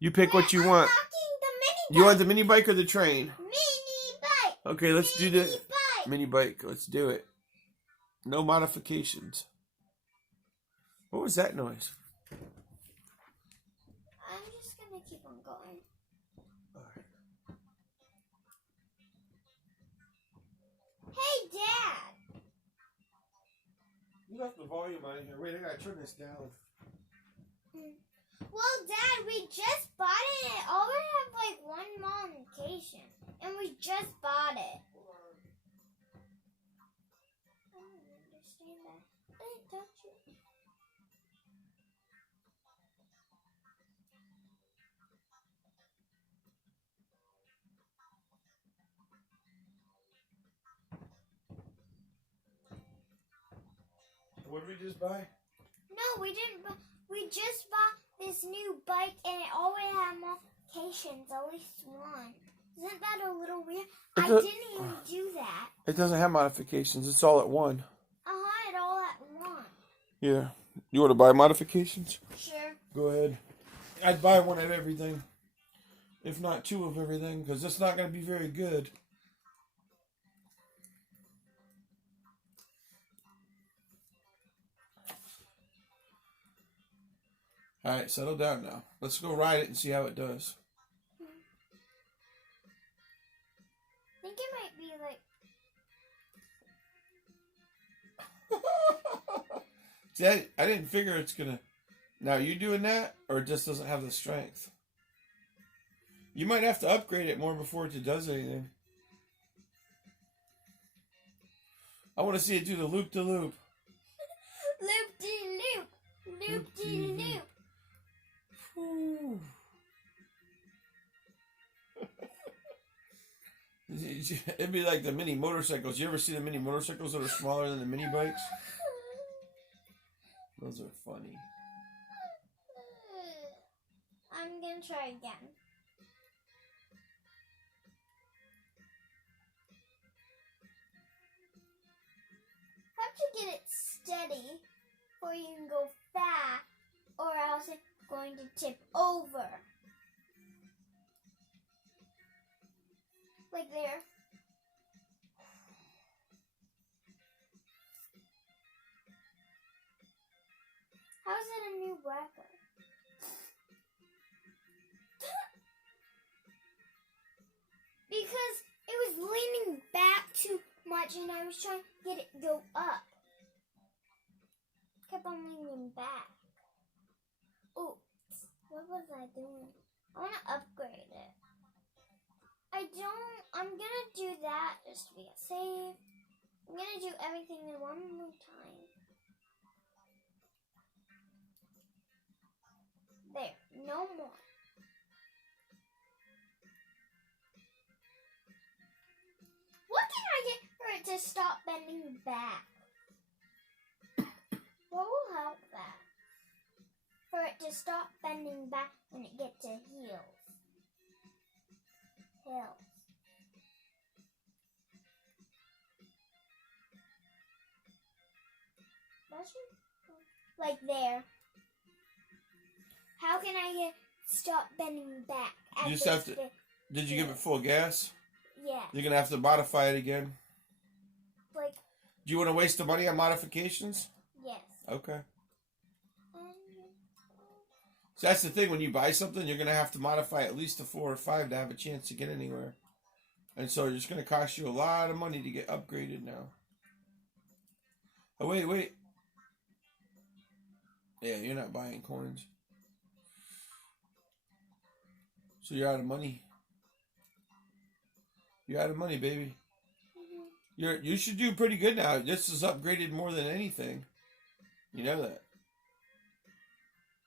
You pick what you want. You want the mini bike or the train? Mini bike. Okay, let's do the Bike. mini bike. Let's do it. No modifications. What was that noise? I'm just gonna keep on going. Hey, Dad. You left the volume on here. Wait, I gotta turn this down. Well, Dad, we just bought it and it already have like one modification. And we just bought it. I don't understand that. I didn't touch it. What did we just buy? No, we didn't. We just bought this new bike and it already had modifications, at least one. Isn't that a little weird? I didn't even do that. It doesn't have modifications. It's all at one. It all at once. Yeah. You want to buy modifications? Sure. Go ahead. I'd buy one of everything. If not two of everything, because it's not going to be very good. Alright, settle down now. Let's go ride it and see how it does. I think it might be like... See, I didn't figure it's going to... Now, you doing that, or it just doesn't have the strength? You might have to upgrade it more before it does anything. I want to see it do the loop-de-loop. Loop-de-loop. Loop-de-loop. It'd be like the mini motorcycles. You ever see the mini motorcycles that are smaller than the mini bikes? Those are funny. I'm gonna try again. Have to get it steady before you can go fast, or else it's going to tip over. Like there. How is it a new record? Because it was leaning back too much and I was trying to get it to go up. Kept on leaning back. Oops. What was I doing? I want to upgrade it. I'm going to do that just to be safe. I'm going to do everything one more time. There. No more. What can I get for it to stop bending back? What will help that? For it to stop bending back when it gets to heels. Like there. How can I stop bending back? You just have to. Did you give it full gas? Yeah. You're gonna have to modify it again. Like. Do you want to waste the money on modifications? Yes. Okay. So that's the thing. When you buy something, you're gonna have to modify at least to 4 or 5 to have a chance to get anywhere. And so it's gonna cost you a lot of money to get upgraded now. Oh wait. Yeah, you're not buying coins. So you're out of money. You're out of money, baby. Mm-hmm. You should do pretty good now. This is upgraded more than anything. You know that.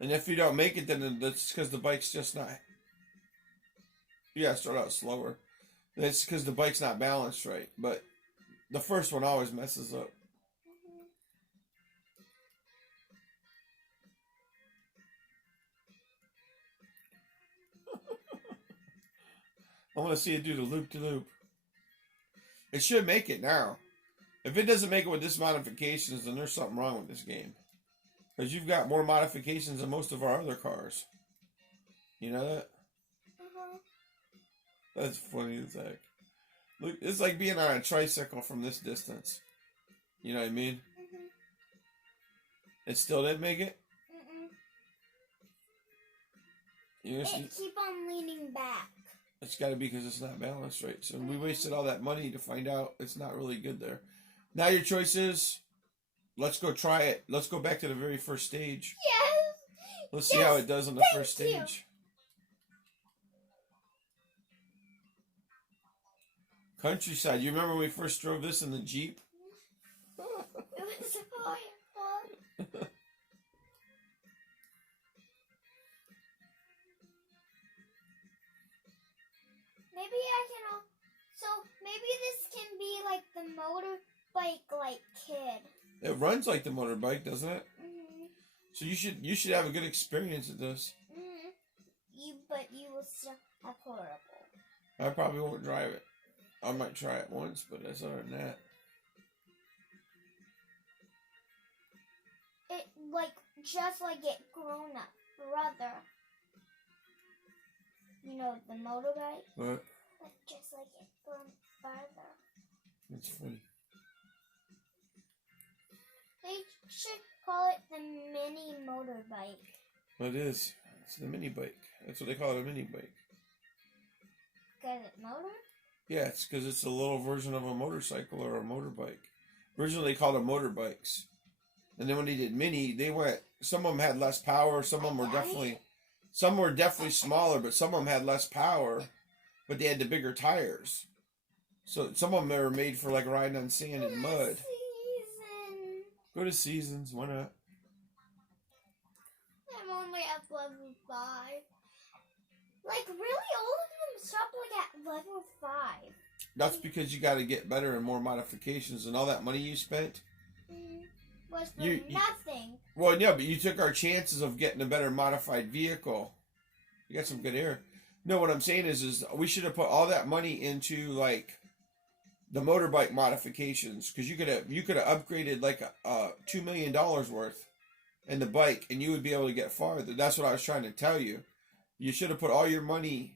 And if you don't make it, then that's because the bike's just not... You gotta start out slower. That's because the bike's not balanced right. But the first one always messes up. I want to see it do the loop-to-loop. It should make it now. If it doesn't make it with this modifications, then there's something wrong with this game. Because you've got more modifications than most of our other cars. You know that? That's funny as heck. Look, it's like being on a tricycle from this distance. You know what I mean? It still didn't make it? You know, It keep on leaning back. it's got to be because it's not balanced right. So we wasted all that money to find out it's not really good there. Now your choice is, let's go try it. Let's go back to the very first stage. Yes. Let's see how it does on the first stage. Countryside. You remember when we first drove this in the Jeep? It was so fun. Maybe I can. So maybe this can be like the motorbike like kid. It runs like the motorbike, doesn't it? So you should have a good experience at this. But you will still have horrible. I probably won't drive it. I might try it once, but that's other than that. It just like it grown up brother. You know the motorbike. What? But just like it grown farther. That's funny. They should call it the mini motorbike. Well, it is. It's the mini bike. That's what they call it, a mini bike. Because it motor? Yeah, it's because it's a little version of a motorcycle or a motorbike. Originally, they called them motorbikes. And then when they did mini, some of them had less power, some were definitely smaller, but some of them had less power, but they had the bigger tires. So some of them were made for like riding on sand and mud. Season. Go to Seasons, why not? I'm only at level 5. Like, really, all of them stop like at level 5. That's because you got to get better and more modifications, and all that money you spent was for nothing. Well, yeah, but you took our chances of getting a better modified vehicle. You got some good air. No, what I'm saying is we should have put all that money into like the motorbike modifications, because you could have upgraded like $2 million worth in the bike, and you would be able to get farther. That's what I was trying to tell you. You should have put all your money.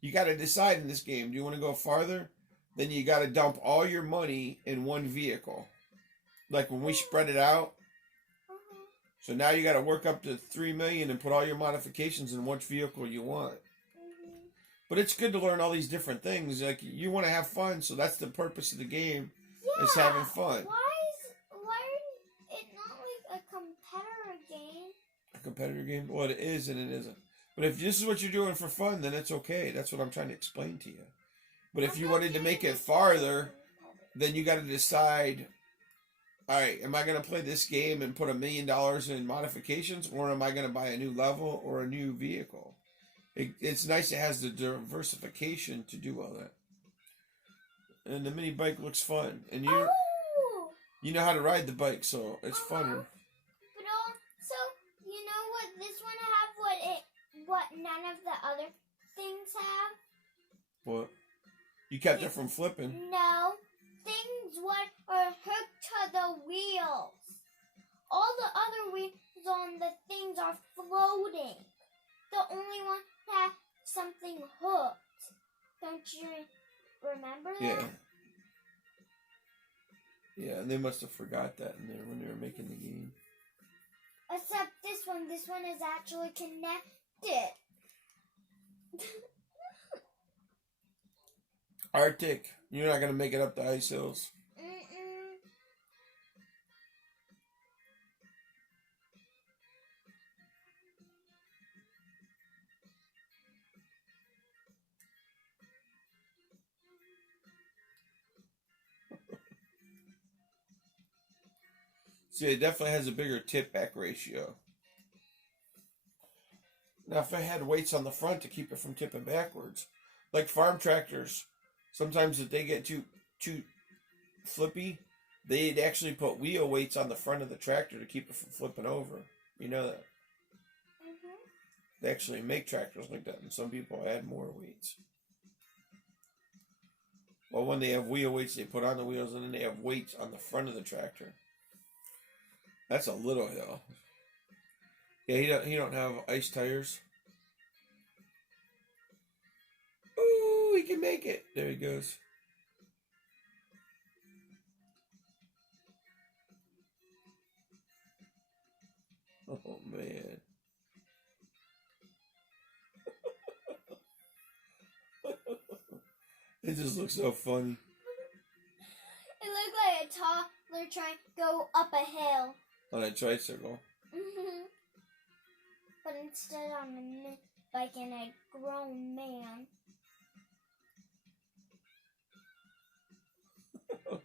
You got to decide in this game. Do you want to go farther? Then you got to dump all your money in one vehicle. Like when we spread it out. So now you got to work up to $3 million and put all your modifications in which vehicle you want. But it's good to learn all these different things. Like you want to have fun, so that's the purpose of the game. Yeah. Is having fun. Why is it not like a competitor game? A competitor game? Well, it is and it isn't. But if this is what you're doing for fun, then it's okay. That's what I'm trying to explain to you. But if you wanted to make it farther, then you got to decide, all right, am I going to play this game and put $1 million in modifications, or am I going to buy a new level or a new vehicle? It's nice it has the diversification to do all that. And the mini bike looks fun. And you know how to ride the bike, so it's funner. But also, you know what this one have, what none of the other things have? What? You kept it from flipping. No. Things what are hooked to the wheels. All the other wheels on the things are floating. The only one that something hooked. Don't you remember that? Yeah. Yeah, they must have forgot that in there when they were making the game. Except this one. This one is actually connected. Arctic, you're not going to make it up the ice hills. See, it definitely has a bigger tip back ratio. Now, if I had weights on the front to keep it from tipping backwards, like farm tractors, sometimes if they get too flippy, they'd actually put wheel weights on the front of the tractor to keep it from flipping over. You know that? They actually make tractors like that, and some people add more weights. Well, when they have wheel weights, they put on the wheels, and then they have weights on the front of the tractor. That's a little hill. Yeah, he don't have ice tires. can make it. There he goes. Oh, man. It just looks so funny. It looked like a toddler trying to go up a hill. On a tricycle. But instead on a bike and a grown man.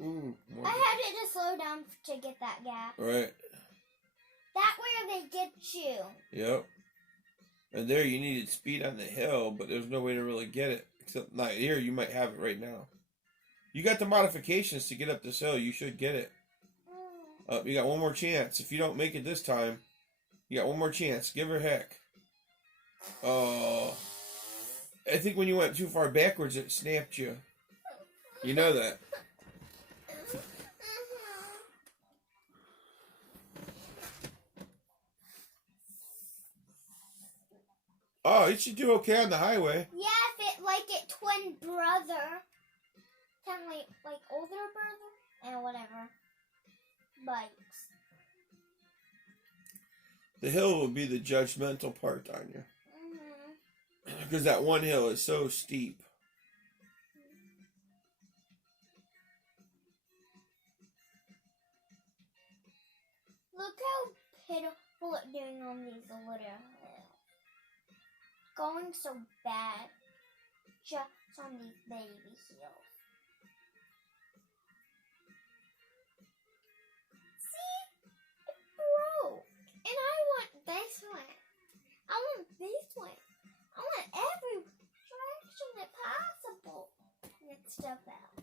Ooh, I had to just slow down to get that gap. Right. That where they get you. Yep. And there you needed speed on the hill, but there's no way to really get it. Except not here, you might have it right now. You got the modifications to get up this hill. You should get it. You got one more chance. If you don't make it this time, you got one more chance. Give her heck. Oh. I think when you went too far backwards, it snapped you. You know that. Oh, it should do okay on the highway. Yeah, if it like it twin brother. Kind of like older brother and whatever. Bikes. The hill will be the judgmental part on you. Because that one hill is so steep. Look how pitiful it's doing on these little hills. Going so bad. Just on these baby hills. See? It broke. And I want this one. I want this one. I want every direction that possible. Get stuff out.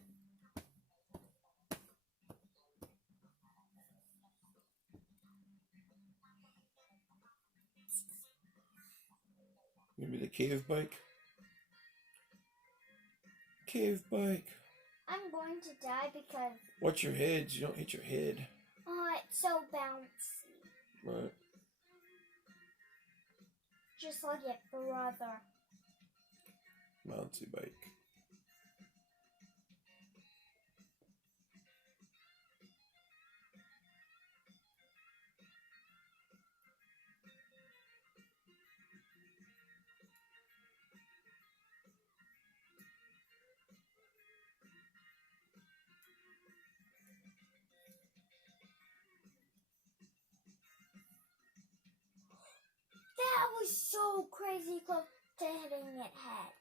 Maybe the cave bike? Cave bike. I'm going to die because... Watch your heads. You don't hit your head. Oh, it's so bouncy. Right. Just like it, brother. Bouncy bike. That was so crazy close to hitting it head.